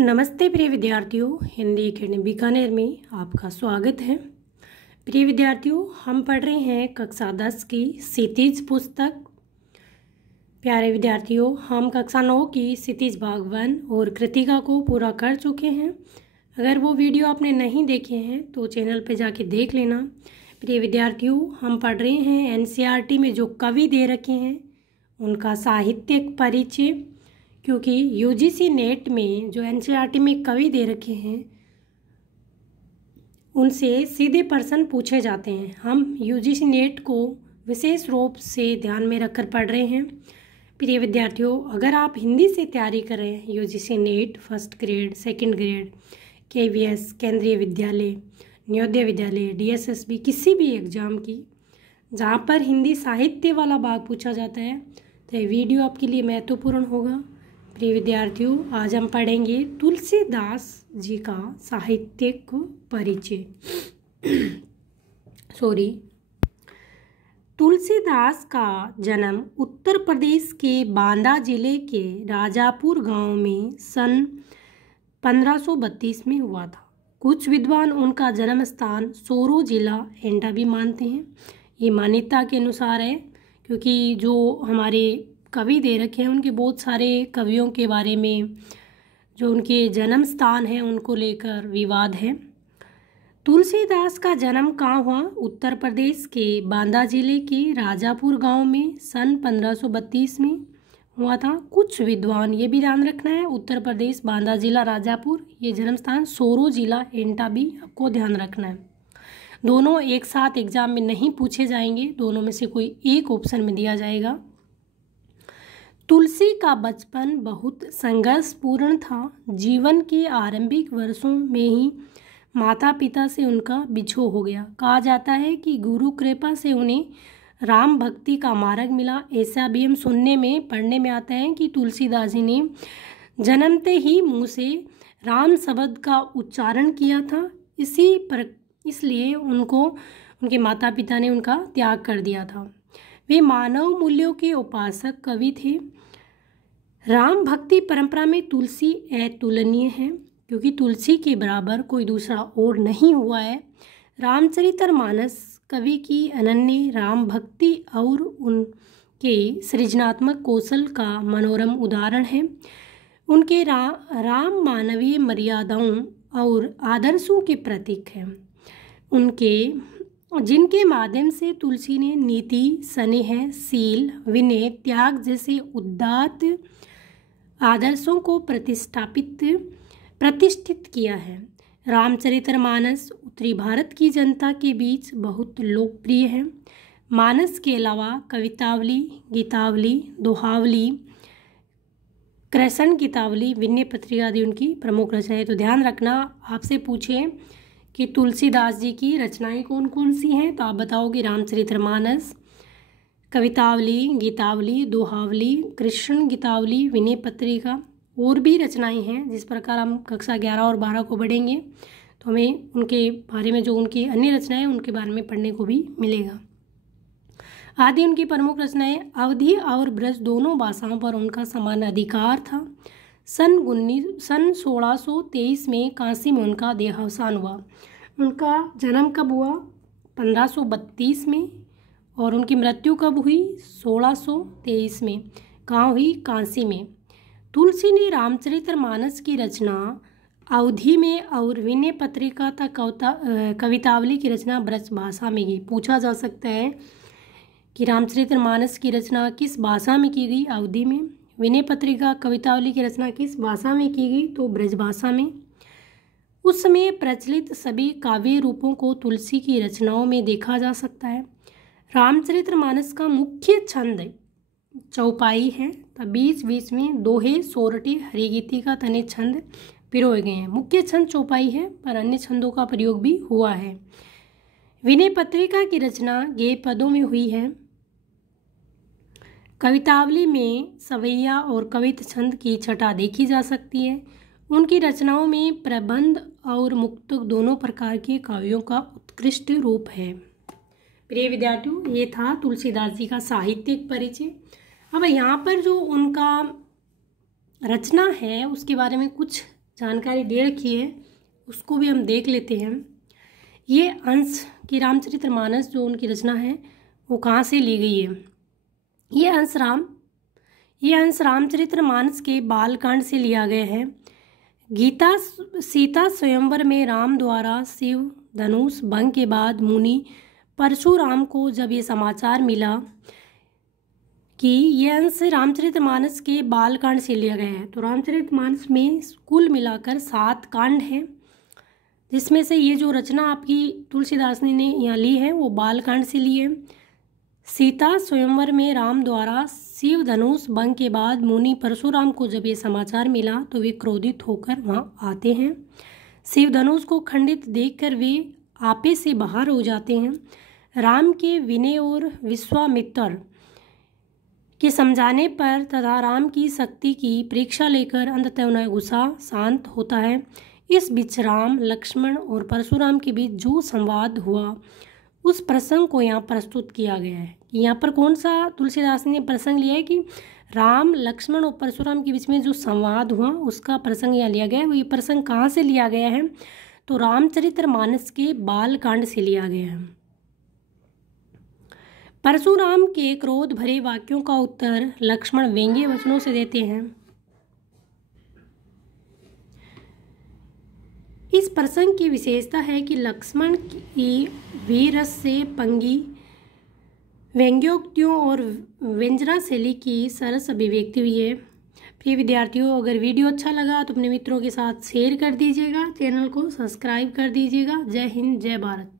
नमस्ते प्रिय विद्यार्थियों, हिंदी अकेडमी बीकानेर में आपका स्वागत है। प्रिय विद्यार्थियों, हम पढ़ रहे हैं कक्षा 10 की क्षितिज पुस्तक। प्यारे विद्यार्थियों, हम कक्षा 9 की क्षितिज भाग 1 और कृतिका को पूरा कर चुके हैं। अगर वो वीडियो आपने नहीं देखे हैं तो चैनल पर जाके देख लेना। प्रिय विद्यार्थियों, हम पढ़ रहे हैं एनसीईआरटी में जो कवि दे रखे हैं उनका साहित्यिक परिचय, क्योंकि यूजीसी नेट में जो एनसीईआरटी में कवि दे रखे हैं उनसे सीधे प्रश्न पूछे जाते हैं। हम यूजीसी नेट को विशेष रूप से ध्यान में रखकर पढ़ रहे हैं। प्रिय विद्यार्थियों, अगर आप हिंदी से तैयारी कर रहे हैं UGC net first grade, second grade, KVS, केंद्रीय विद्यालय, नवोदय विद्यालय, डीएसएसबी, किसी भी एग्ज़ाम की जहाँ पर हिंदी साहित्य वाला भाग पूछा जाता है तो ये वीडियो आपके लिए महत्वपूर्ण होगा। प्रिय विद्यार्थियों, आज हम पढ़ेंगे तुलसीदास जी का साहित्यिक परिचय। तुलसीदास का जन्म उत्तर प्रदेश के बांदा जिले के राजापुर गांव में सन 1532 में हुआ था। कुछ विद्वान उनका जन्म स्थान सोरो जिला एंटा भी मानते हैं। ये मान्यता के अनुसार है, क्योंकि जो हमारे कवि दे रखे हैं उनके बहुत सारे कवियों के बारे में जो उनके जन्म स्थान है उनको लेकर विवाद है। तुलसीदास का जन्म कहाँ हुआ? उत्तर प्रदेश के बांदा जिले के राजापुर गांव में सन 1532 में हुआ था। कुछ विद्वान, ये भी ध्यान रखना है, उत्तर प्रदेश बांदा जिला राजापुर, ये जन्म स्थान सोरो जिला एंटा भी आपको ध्यान रखना है। दोनों एक साथ एग्जाम में नहीं पूछे जाएंगे, दोनों में से कोई एक ऑप्शन में दिया जाएगा। तुलसी का बचपन बहुत संघर्षपूर्ण था। जीवन के आरंभिक वर्षों में ही माता पिता से उनका बिछोह हो गया। कहा जाता है कि गुरु कृपा से उन्हें राम भक्ति का मार्ग मिला। ऐसा भी हम सुनने में पढ़ने में आता है कि तुलसीदास जी ने जन्मते ही मुँह से राम शब्द का उच्चारण किया था। इसलिए उनको उनके माता पिता ने उनका त्याग कर दिया था। वे मानव मूल्यों के उपासक कवि थे। राम भक्ति परंपरा में तुलसी अतुलनीय है, क्योंकि तुलसी के बराबर कोई दूसरा और नहीं हुआ है। रामचरितमानस कवि की अनन्य राम भक्ति और उनके सृजनात्मक कौशल का मनोरम उदाहरण है। उनके राम मानवीय मर्यादाओं और आदर्शों के प्रतीक हैं। जिनके माध्यम से तुलसी ने नीति, स्नेह, शील, विनय, त्याग जैसे उदात्त आदर्शों को प्रतिष्ठित किया है। रामचरितमानस उत्तरी भारत की जनता के बीच बहुत लोकप्रिय है। मानस के अलावा कवितावली, गीतावली, दोहावली, कृष्ण गीतावली, विनय पत्रिका आदि उनकी प्रमुख रचनाएं। तो ध्यान रखना, आपसे पूछे कि तुलसीदास जी की रचनाएं कौन कौन सी हैं तो आप बताओगे रामचरितमानस, कवितावली, गीतावली, दोहावली, कृष्ण गीतावली, विनय पत्रिका। और भी रचनाएं हैं। जिस प्रकार हम कक्षा 11 और 12 को बढ़ेंगे तो हमें उनके बारे में, जो उनकी अन्य रचनाएं उनके बारे में पढ़ने को भी मिलेगा। आदि उनकी प्रमुख रचनाएं। अवधी और ब्रज दोनों भाषाओं पर उनका समान अधिकार था। सन 1623 में काशी में उनका देहावसान हुआ। उनका जन्म कब हुआ? 1532 में। और उनकी मृत्यु कब हुई? 1623 में। कहाँ हुई? काशी में। तुलसी ने रामचरितमानस की रचना अवधी में और विनय पत्रिका तक कवितावली की रचना ब्रज भाषा में की। पूछा जा सकता है कि रामचरितमानस की रचना किस भाषा में की गई? अवधी में। विनय पत्रिका, कवितावली की रचना किस भाषा में की गई? तो ब्रज भाषा में। उस समय प्रचलित सभी काव्य रूपों को तुलसी की रचनाओं में देखा जा सकता है। रामचरितमानस का मुख्य छंद चौपाई है, तब बीच बीच में दोहे, सोरठी, हरिगीति का तने छंद पिरोए गए हैं। मुख्य छंद चौपाई है, पर अन्य छंदों का प्रयोग भी हुआ है। विनय पत्रिका की रचना गेय पदों में हुई है। कवितावली में सवैया और कवित छंद की छटा देखी जा सकती है। उनकी रचनाओं में प्रबंध और मुक्तक दोनों प्रकार के काव्यों का उत्कृष्ट रूप है। प्रिय विद्यार्थियों, ये था तुलसीदास जी का साहित्यिक परिचय। अब यहाँ पर जो उनका रचना है उसके बारे में कुछ जानकारी दे रखी है उसको भी हम देख लेते हैं। ये अंश की रामचरितमानस जो उनकी रचना है वो कहाँ से ली गई है। ये अंश रामचरितमानस के बालकांड से लिया गया है। गीता सीता स्वयंवर में राम द्वारा शिव धनुष भंग के बाद मुनि परशुराम को जब ये समाचार मिला कि यह अंश रामचरितमानस के बालकांड से लिया गया है, तो रामचरितमानस में कुल मिलाकर 7 कांड हैं, जिसमें से ये जो रचना आपकी तुलसीदास ने यहाँ ली है वो बालकांड से ली है। सीता स्वयंवर में राम द्वारा शिव धनुष भंग के बाद मुनि परशुराम को जब ये समाचार मिला तो वे क्रोधित होकर वहाँ आते हैं। शिव धनुष को खंडित देखकर वे आपे से बाहर हो जाते हैं। राम के विनय और विश्वामित्र के समझाने पर तथा राम की शक्ति की परीक्षा लेकर अंततः उन्हें गुस्सा शांत होता है। इस बीच राम लक्ष्मण और परशुराम के बीच जो संवाद हुआ उस प्रसंग को यहाँ प्रस्तुत किया गया है। यहाँ पर कौन सा तुलसीदास ने प्रसंग लिया है कि राम लक्ष्मण और परशुराम के बीच में जो संवाद हुआ उसका प्रसंग यहाँ लिया गया है। वो ये प्रसंग कहाँ से लिया गया है, तो रामचरितमानस के बालकांड से लिया गया है। परशुराम के क्रोध भरे वाक्यों का उत्तर लक्ष्मण व्यंग्य वचनों से देते हैं। इस प्रसंग की विशेषता है कि लक्ष्मण की वीरस से पंगी व्यंग्योक्तियों और व्यंजना शैली की सरस अभिव्यक्ति हुई है। प्रिय विद्यार्थियों, अगर वीडियो अच्छा लगा तो अपने मित्रों के साथ शेयर कर दीजिएगा, चैनल को सब्सक्राइब कर दीजिएगा। जय हिंद, जय भारत।